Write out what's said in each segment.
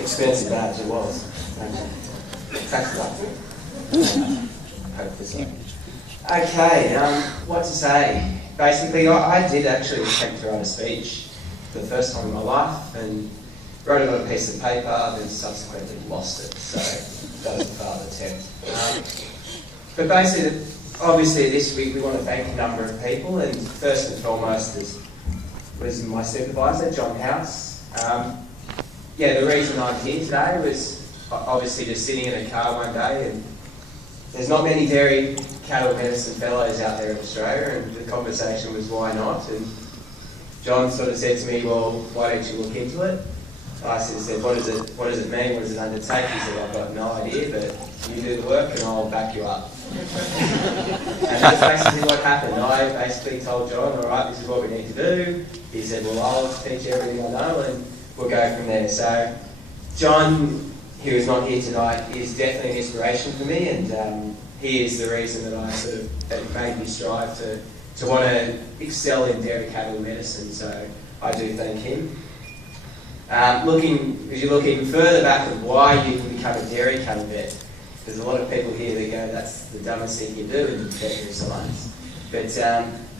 expensive badge, it was. Thanks a lot. Hopefully so. Okay, what to say? Basically, I did actually attempt to write a speech for the first time in my life, and wrote it on a piece of paper, then subsequently lost it. So that was the failed attempt. But basically, obviously this week we want to thank a number of people, and first and foremost was my supervisor, John House. Yeah, the reason I'm here today was obviously just sitting in a car one day, and there's not many dairy cattle medicine fellows out there in Australia, and the conversation was why not, and John sort of said to me, well, why don't you look into it? I sort of said, what does it mean, what does it undertake? He said, I've got no idea, but you do the work and I'll back you up. And that's basically what happened. I basically told John, all right, this is what we need to do. He said, well, I'll teach you everything I know, and we'll go from there. So John, who is not here tonight, is definitely an inspiration for me, and he is the reason that I sort of, that made me strive to want to excel in dairy cattle medicine. So I do thank him. As you look even further back at why you can become a dairy cattle vet, there's a lot of people here that go, that's the dumbest thing you do in veterinary science. But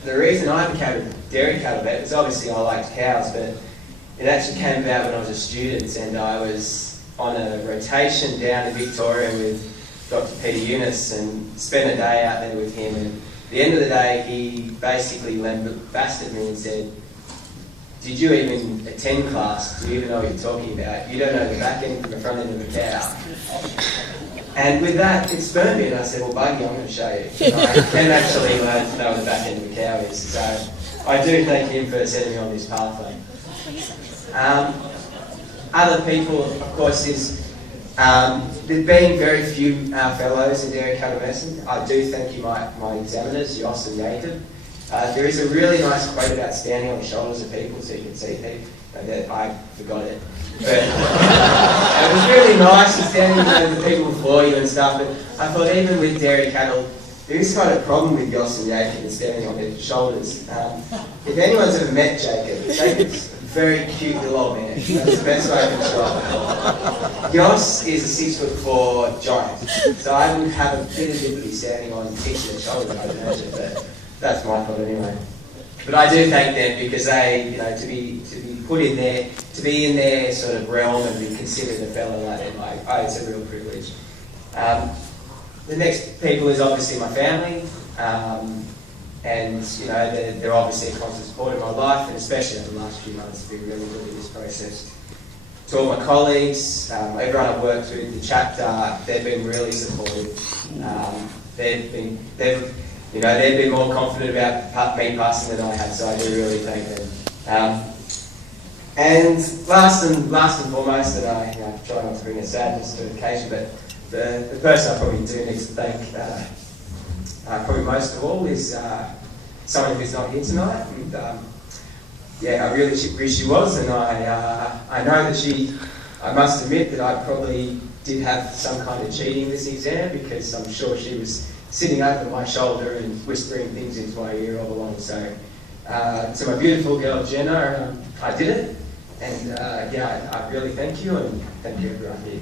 the reason I became a dairy cattle vet was obviously I liked cows, but it actually came about when I was a student, and I was on a rotation down in Victoria with Dr. Peter Eunice and spent a day out there with him. And at the end of the day, he basically lambasted me and said, did you even attend class? Do you even know what you're talking about? You don't know the back end from the front end of a cow. And with that, it spurred me, and I said, well, Buggy, I'm going to show you. And I can actually learn to know what the back end of a cow is. So I do thank him for setting me on this pathway. Other people, of course, there's been very few fellows in dairy cattle medicine. I do thank you, my examiners, Jos and Jacob. There is a really nice quote about standing on the shoulders of people so you can see people. I forgot it. But it was really nice to standing over the people before you and stuff. But I thought even with dairy cattle, there is kind of a problem with Jos and Jacob and standing on their shoulders. If anyone's ever met Jacob, Jacob's a very cute little old man. That's the best way I can describe it. Jos is a 6'4" giant, so I would have a bit of difficulty standing on each of their shoulders, I'd imagine. But that's my thought anyway. But I do thank them because they, to be put in there, to be in their sort of realm and be considered a fellow like them, it's a real privilege. The next people is obviously my family, and they're obviously a constant support in my life, and especially over the last few months, have been really good in this process. To all my colleagues, everyone I've worked with, the chapter, they've been really supportive. They've been more confident about me passing than I have, so I do really thank them. And last and foremost, and I try not to bring a sadness to the occasion, but the person I probably do need to thank probably most of all is someone who's not here tonight. And I really wish she was, and I know that I must admit that I probably did have some kind of cheating this exam, because I'm sure she was sitting over my shoulder and whispering things into my ear all along. So to my beautiful girl Jenna, I did it, and I really thank you, and thank you everyone here.